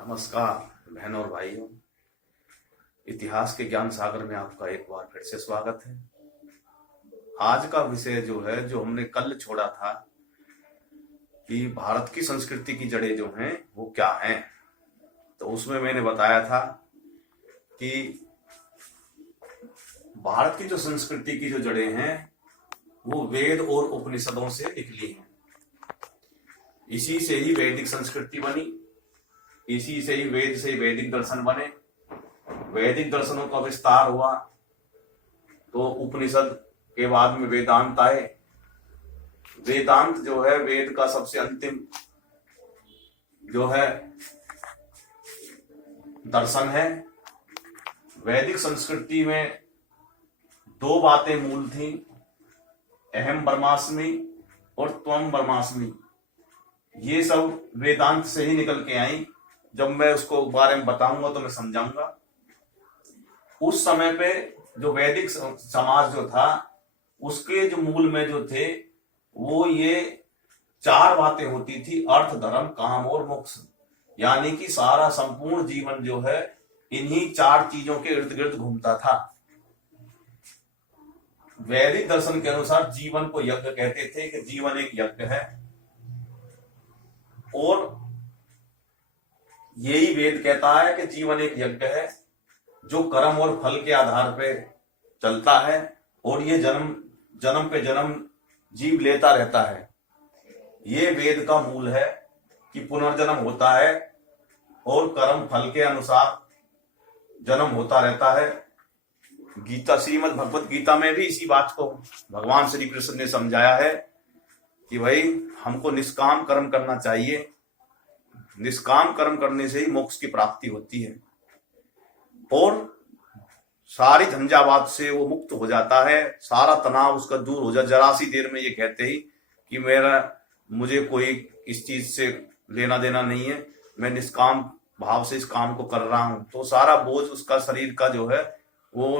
नमस्कार बहनों और भाइयों। इतिहास के ज्ञान सागर में आपका एक बार फिर से स्वागत है। आज का विषय जो है, जो हमने कल छोड़ा था कि भारत की संस्कृति की जड़ें जो हैं वो क्या हैं, तो उसमें मैंने बताया था कि भारत की जो संस्कृति की जो जड़ें हैं वो वेद और उपनिषदों से निकली हैं। इसी से ही वैदिक संस्कृति बनी, इसी से ही वेद से वैदिक दर्शन बने। वैदिक दर्शनों का विस्तार हुआ तो उपनिषद के बाद में वेदांत आए। वेदांत जो है वेद का सबसे अंतिम जो है दर्शन है। वैदिक संस्कृति में दो बातें मूल थी, अहम ब्रह्मास्मि और त्वम ब्रह्मास्मि। ये सब वेदांत से ही निकल के आई। जब मैं उसको बारे में बताऊंगा तो मैं समझाऊंगा। उस समय पे जो वैदिक समाज जो था उसके जो मूल में जो थे वो ये चार बातें होती थी, अर्थ धर्म काम और मोक्ष। यानी कि सारा संपूर्ण जीवन जो है इन्हीं चार चीजों के इर्द गिर्द घूमता था। वैदिक दर्शन के अनुसार जीवन को यज्ञ कहते थे कि जीवन एक यज्ञ है, और यही वेद कहता है कि जीवन एक यज्ञ है जो कर्म और फल के आधार पे चलता है, और ये जन्म पे जन्म जीव लेता रहता है। ये वेद का मूल है कि पुनर्जन्म होता है और कर्म फल के अनुसार जन्म होता रहता है। गीता, श्रीमद् भगवत गीता में भी इसी बात को भगवान श्री कृष्ण ने समझाया है कि भाई हमको निष्काम कर्म करना चाहिए। निष्काम कर्म करने से ही मोक्ष की प्राप्ति होती है और सारी झंझावात से वो मुक्त हो जाता है, सारा तनाव उसका दूर हो जाता। जरा सी देर में ये कहते ही कि मुझे कोई इस चीज से लेना देना नहीं है, मैं निष्काम भाव से इस काम को कर रहा हूं, तो सारा बोझ उसका शरीर का जो है वो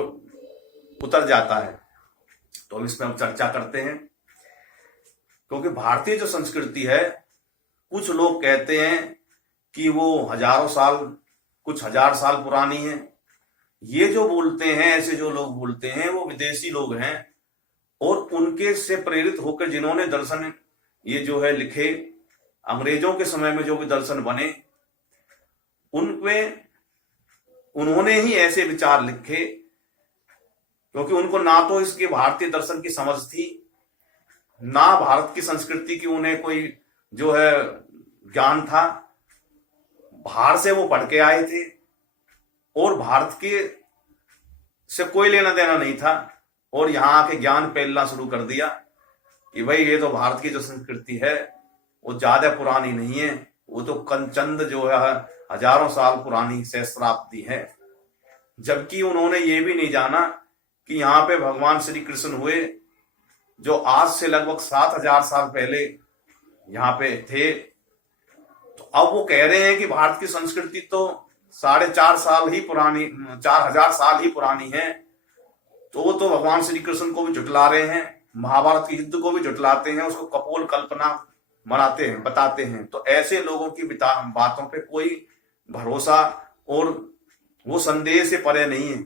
उतर जाता है। तो हम इसमें चर्चा करते हैं, क्योंकि भारतीय जो संस्कृति है, कुछ लोग कहते हैं कि वो हजारों साल, कुछ हजार साल पुरानी है। ये जो बोलते हैं, ऐसे जो लोग बोलते हैं वो विदेशी लोग हैं, और उनके से प्रेरित होकर जिन्होंने दर्शन ये जो है लिखे, अंग्रेजों के समय में जो भी दर्शन बने उनमें उन्होंने ही ऐसे विचार लिखे, क्योंकि उनको ना तो इसके भारतीय दर्शन की समझ थी, ना भारत की संस्कृति की उन्हें कोई जो है ज्ञान था। बाहर से वो पढ़ के आए थे और भारत के से कोई लेना देना नहीं था, और यहां आके ज्ञान फैलना शुरू कर दिया कि भाई ये तो भारत की जो संस्कृति है वो ज्यादा पुरानी नहीं है, वो तो कंचंद जो है हजारों साल पुरानी सहस्त्राब्दी है। जबकि उन्होंने ये भी नहीं जाना कि यहाँ पे भगवान श्री कृष्ण हुए, जो आज से लगभग 7000 साल पहले यहाँ पे थे। तो अब वो कह रहे हैं कि भारत की संस्कृति तो 4.5 साल ही पुरानी, 4000 साल ही पुरानी है। तो वो तो भगवान श्री कृष्ण को भी झुटला रहे हैं, महाभारत के युद्ध को भी झुटलाते हैं, उसको कपोल कल्पना बनाते हैं, बताते हैं। तो ऐसे लोगों की बातों पे कोई भरोसा और वो संदेह से परे नहीं है,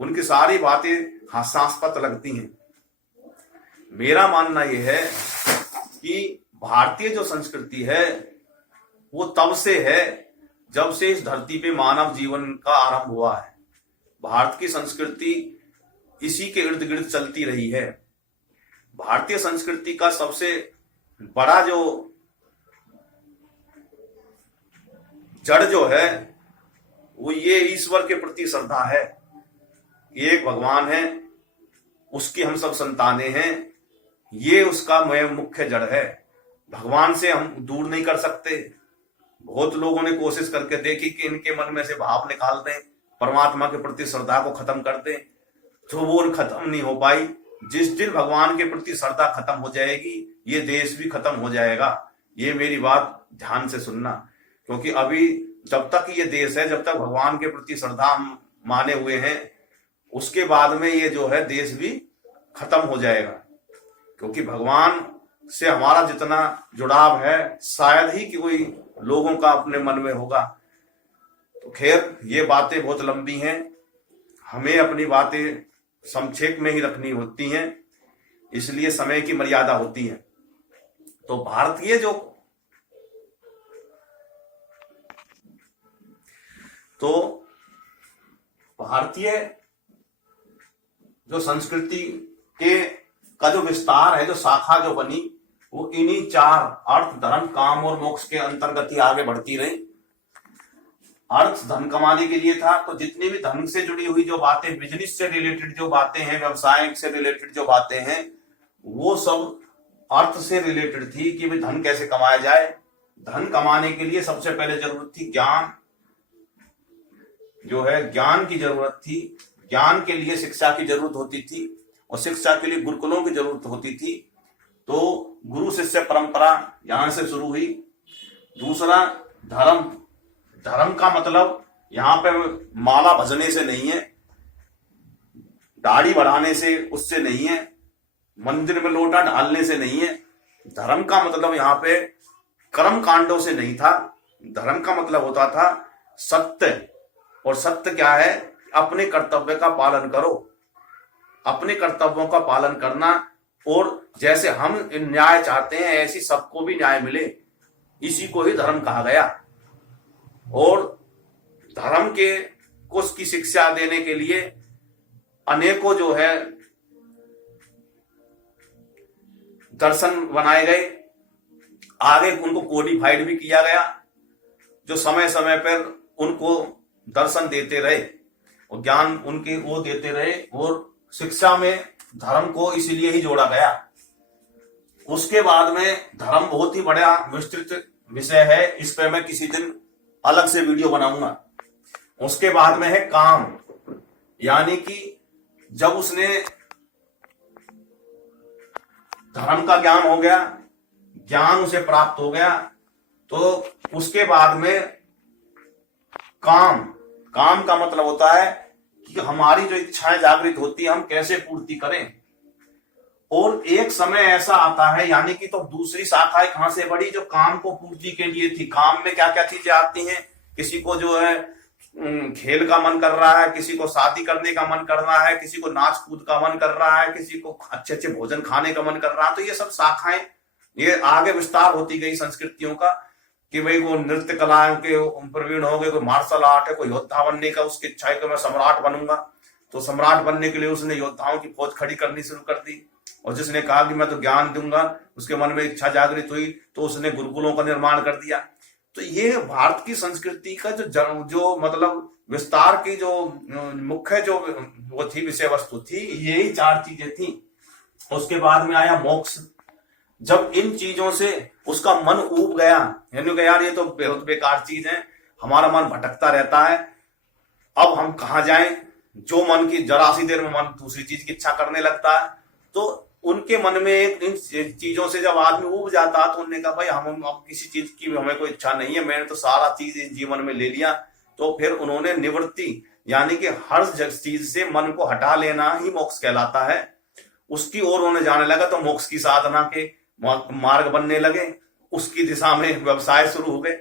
उनकी सारी बातें हास्यास्पद लगती हैं। मेरा मानना यह है कि भारतीय जो संस्कृति है वो तब से है जब से इस धरती पे मानव जीवन का आरंभ हुआ है। भारत की संस्कृति इसी के इर्द गिर्द चलती रही है। भारतीय संस्कृति का सबसे बड़ा जो जड़ जो है वो ये ईश्वर के प्रति श्रद्धा है। एक भगवान है, उसकी हम सब संतानें हैं, ये उसका मुख्य जड़ है। भगवान से हम दूर नहीं कर सकते। बहुत लोगों ने कोशिश करके देखी कि इनके मन में से भाव निकाल दें, परमात्मा के प्रति श्रद्धा को खत्म कर दें, तो वो खत्म नहीं हो पाई। जिस दिन भगवान के प्रति श्रद्धा खत्म हो जाएगी, ये देश भी खत्म हो जाएगा। ये मेरी बात ध्यान से सुनना, क्योंकि अभी जब तक ये देश है, जब तक भगवान के प्रति श्रद्धा माने हुए हैं, उसके बाद में ये जो है देश भी खत्म हो जाएगा। क्योंकि भगवान से हमारा जितना जुड़ाव है शायद ही कि कोई लोगों का अपने मन में होगा। तो खैर ये बातें बहुत लंबी हैं, हमें अपनी बातें संक्षेप में ही रखनी होती हैं, इसलिए समय की मर्यादा होती है। तो भारतीय जो संस्कृति के का जो विस्तार है, जो शाखा जो बनी, वो इन्हीं 4 अर्थ, धर्म, काम और मोक्ष के अंतर्गत ही आगे बढ़ती रही। अर्थ धन कमाने के लिए था, तो जितनी भी धन से जुड़ी हुई जो बातें, बिजनेस से रिलेटेड जो बातें हैं, व्यवसाय से रिलेटेड जो बातें हैं, वो सब अर्थ से रिलेटेड थी कि भाई धन कैसे कमाया जाए। धन कमाने के लिए सबसे पहले जरूरत थी ज्ञान, जो है ज्ञान की जरूरत थी। ज्ञान के लिए शिक्षा की जरूरत होती थी, और शिक्षा के लिए गुरुकुलों की जरूरत होती थी। तो गुरु शिष्य परंपरा यहां से शुरू हुई। दूसरा धर्म, धर्म का मतलब यहां पे माला भजने से नहीं है, दाढ़ी बढ़ाने से, उससे नहीं है, मंदिर में लोटा ढालने से नहीं है। धर्म का मतलब यहां पे कर्म कांडों से नहीं था। धर्म का मतलब होता था सत्य, और सत्य क्या है? अपने कर्तव्य का पालन करो, अपने कर्तव्यों का पालन करना, और जैसे हम न्याय चाहते हैं ऐसी सबको भी न्याय मिले, इसी को ही धर्म कहा गया। और धर्म के को उसकी शिक्षा देने के लिए अनेकों जो है दर्शन बनाए गए, आगे उनको कोडिफाइड भी किया गया, जो समय समय पर उनको दर्शन देते रहे और ज्ञान उनके वो देते रहे। और शिक्षा में धर्म को इसलिए ही जोड़ा गया। उसके बाद में धर्म बहुत ही बड़ा विस्तृत विषय है, इस पे मैं किसी दिन अलग से वीडियो बनाऊंगा। उसके बाद में है काम, यानी कि जब उसने धर्म का ज्ञान हो गया, ज्ञान उसे प्राप्त हो गया, तो उसके बाद में काम, काम का मतलब होता है कि हमारी जो इच्छाएं जागृत होती है हम कैसे पूर्ति करें। और एक समय ऐसा आता है, यानी कि तो दूसरी शाखाएं कहां से बढ़ी, जो काम को पूर्ति के लिए थी। काम में क्या क्या चीजें आती हैं? किसी को जो है खेल का मन कर रहा है, किसी को शादी करने का मन कर रहा है, किसी को नाच कूद का मन कर रहा है, किसी को अच्छे अच्छे भोजन खाने का मन कर रहा है। तो ये सब शाखाएं, ये आगे विस्तार होती गई संस्कृतियों का, कि भाई वो नृत्य कलाओं के प्रवीण हो गए, कोई मार्शल आर्ट है, कोई योद्धा बनने का उसकी इच्छा है कि मैं सम्राट बनूंगा, तो सम्राट बनने के लिए उसने योद्धाओं की फौज खड़ी करनी शुरू कर दी। और जिसने कहा कि मैं तो ज्ञान दूंगा, उसके मन में इच्छा जागृत हुई, तो उसने गुरुकुलों का निर्माण कर दिया। तो ये भारत की संस्कृति का जो मतलब विस्तार की जो मुख्य जो वो थी, विषय वस्तु थी, यही 4 चीजें थी। उसके बाद में आया मोक्ष। जब इन चीजों से उसका मन ऊब गया, यानी कि यार ये तो बहुत बेकार चीज है, हमारा मन भटकता रहता है, अब हम कहाँ जाएं, जो मन की जरा सी देर में मन दूसरी चीज की इच्छा करने लगता है। तो उनके मन में इन चीजों से जब आदमी ऊब जाता है, तो उन्होंने कहा भाई हम अब किसी चीज की हमें कोई इच्छा नहीं है, मैंने तो सारा चीज इस जीवन में ले लिया। तो फिर उन्होंने निवृत्ति, यानी कि हर चीज से मन को हटा लेना ही मोक्ष कहलाता है, उसकी ओर उन्होंने जाने लगा। तो मोक्ष की साधना के मार्ग बनने लगे, उसकी दिशा में व्यवसाय शुरू हो गए,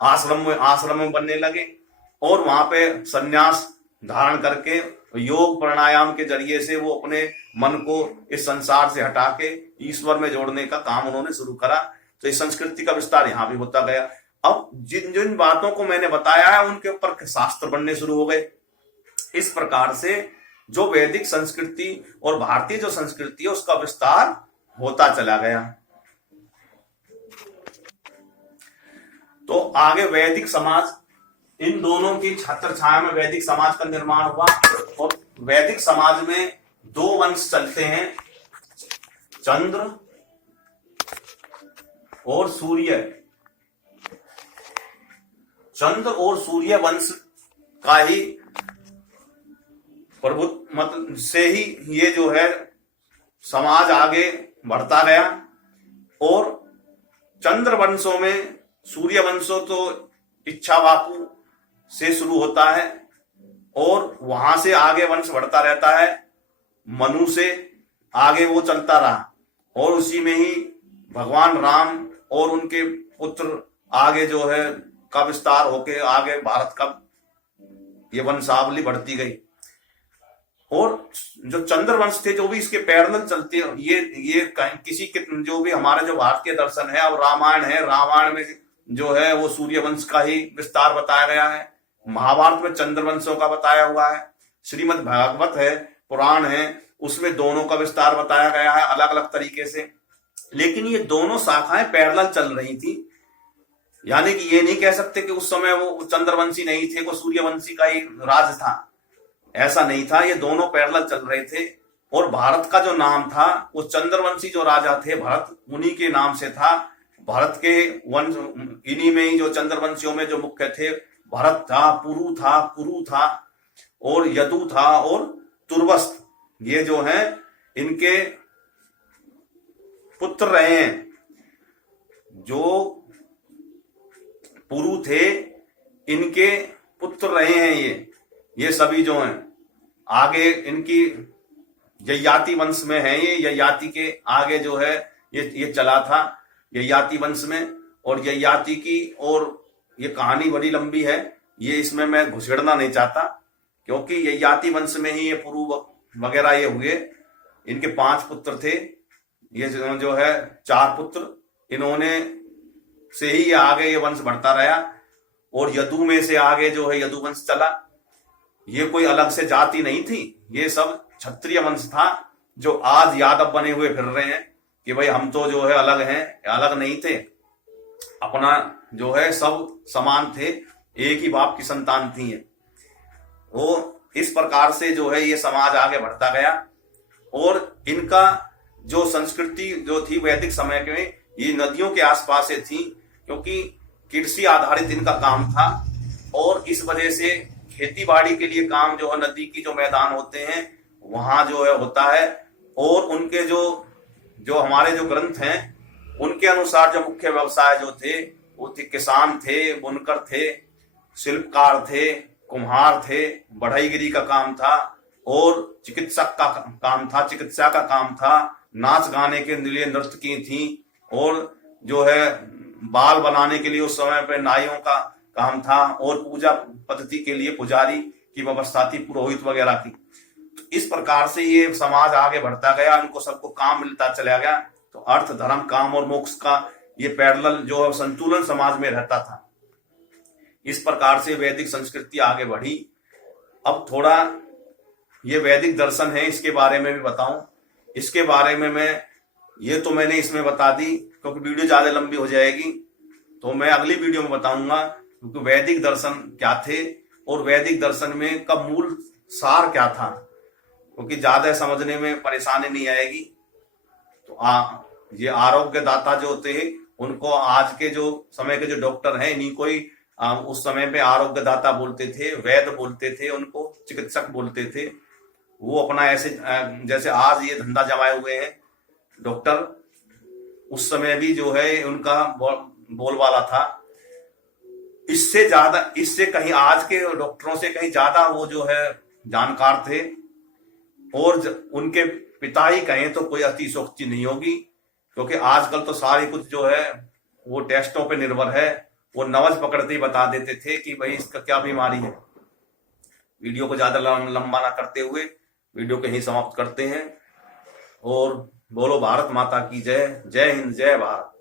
आश्रम में बनने लगे, और वहां पे सन्यास धारण करके योग प्राणायाम के जरिए से वो अपने मन को इस संसार से हटा के ईश्वर में जोड़ने का काम उन्होंने शुरू करा। तो इस संस्कृति का विस्तार यहाँ भी होता गया। अब जिन जिन बातों को मैंने बताया है उनके ऊपर शास्त्र बनने शुरू हो गए। इस प्रकार से जो वैदिक संस्कृति और भारतीय जो संस्कृति है उसका विस्तार होता चला गया। तो आगे वैदिक समाज, इन दोनों की छत्र छाया में वैदिक समाज का निर्माण हुआ। और वैदिक समाज में 2 वंश चलते हैं, चंद्र और सूर्य। चंद्र और सूर्य वंश का ही प्रभुत्व मतलब से ही ये जो है समाज आगे बढ़ता गया। और चंद्र वंशों में, सूर्य वंशों तो इच्छावाकु से शुरू होता है और वहां से आगे वंश बढ़ता रहता है, मनु से आगे वो चलता रहा, और उसी में ही भगवान राम और उनके पुत्र आगे जो है का विस्तार होके आगे भारत का ये वंशावली बढ़ती गई। और जो चंद्रवंश थे जो भी इसके पैरेलल चलते, ये किसी के जो भी हमारे जो भारतीय दर्शन है, अब रामायण है, रामायण में जो है वो सूर्यवंश का ही विस्तार बताया गया है, महाभारत में चंद्रवंशों का बताया हुआ है, श्रीमद् भागवत है, पुराण है, उसमें दोनों का विस्तार बताया गया है अलग अलग तरीके से। लेकिन ये दोनों शाखाएं पैरेलल चल रही थी, यानी कि ये नहीं कह सकते कि उस समय वो चंद्रवंशी नहीं थे, वो सूर्यवंशी का ही राज था, ऐसा नहीं था। ये दोनों पैरेलल चल रहे थे। और भारत का जो नाम था वो चंद्रवंशी जो राजा थे भरत, उन्हीं के नाम से था। भारत के वंश इन्हीं में ही जो चंद्रवंशियों में जो मुख्य थे, भरत था, पुरु था और यदु था और तुर्वस्त, ये जो है इनके पुत्र रहे हैं। जो पुरु थे इनके पुत्र रहे हैं ये सभी जो हैं। आगे इनकी ययाति वंश में है, ये ययाति के आगे जो है ये चला था ययाति वंश में। और ययाति की और ये कहानी बड़ी लंबी है, ये इसमें मैं घुसेड़ना नहीं चाहता, क्योंकि ययाति वंश में ही ये पुरु वगैरह ये हुए। इनके 5 पुत्र थे, ये जो है 4 पुत्र, इन्होंने से ही ये आगे ये वंश बढ़ता रहा। और यदु में से आगे जो है यदु वंश चला। ये कोई अलग से जाति नहीं थी, ये सब क्षत्रिय वंश था, जो आज यादव बने हुए फिर रहे हैं कि भाई हम तो जो है अलग हैं। अलग नहीं थे, अपना जो है सब समान थे, एक ही बाप की संतान थी ये। वो इस प्रकार से जो है ये समाज आगे बढ़ता गया। और इनका जो संस्कृति जो थी वैदिक समय में, ये नदियों के आसपास से थी, क्योंकि कृषि आधारित इनका काम था। और इस वजह से खेती बाड़ी के लिए काम जो है नदी की जो मैदान होते हैं वहां जो है होता है। और उनके जो हमारे जो ग्रंथ हैं उनके अनुसार जो मुख्य व्यवसाय जो थे वो थे किसान थे, बुनकर थे, शिल्पकार थे, कुम्हार थे, बढ़ईगिरी का काम था और चिकित्सक का काम था, चिकित्सा का काम था, नाच गाने के लिए नर्तकी थी, और जो है बाल बनाने के लिए उस समय पे नाइयों का काम था, और पूजा पद्धति के लिए पुजारी की व्यवस्था थी, पुरोहित वगैरह की। तो इस प्रकार से ये समाज आगे बढ़ता गया, इनको सबको काम मिलता चला गया। तो अर्थ, धर्म, काम और मोक्ष का ये पैरेलल जो संतुलन समाज में रहता था। इस प्रकार से वैदिक संस्कृति आगे बढ़ी। अब थोड़ा ये वैदिक दर्शन है, इसके बारे में भी बताऊं। इसके बारे में मैंने इसमें बता दी, क्योंकि वीडियो ज्यादा लंबी हो जाएगी, तो मैं अगली वीडियो में बताऊंगा क्योंकि वैदिक दर्शन क्या थे और वैदिक दर्शन में का मूल सार क्या था, क्योंकि ज्यादा समझने में परेशानी नहीं आएगी। तो ये आरोग्य दाता जो थे उनको आज के जो समय के जो डॉक्टर हैं इन्हीं को ही उस समय पे आरोग्य दाता बोलते थे, वैद्य बोलते थे, उनको चिकित्सक बोलते थे। वो अपना ऐसे जैसे आज ये धंधा जमाए हुए हैं डॉक्टर, उस समय भी जो है उनका बोलबाला था। इससे कहीं आज के डॉक्टरों से कहीं ज्यादा वो जो है जानकार थे। और उनके पिता ही कहें तो कोई अतिशोक्ति नहीं होगी, क्योंकि आजकल तो सारी कुछ जो है वो टेस्टों पे निर्भर है। वो नवज पकड़ते ही बता देते थे कि भाई इसका क्या बीमारी है। वीडियो को ज्यादा लंबा ना करते हुए वीडियो को यहीं समाप्त करते हैं। और बोलो भारत माता की जय। जय हिंद, जय भारत।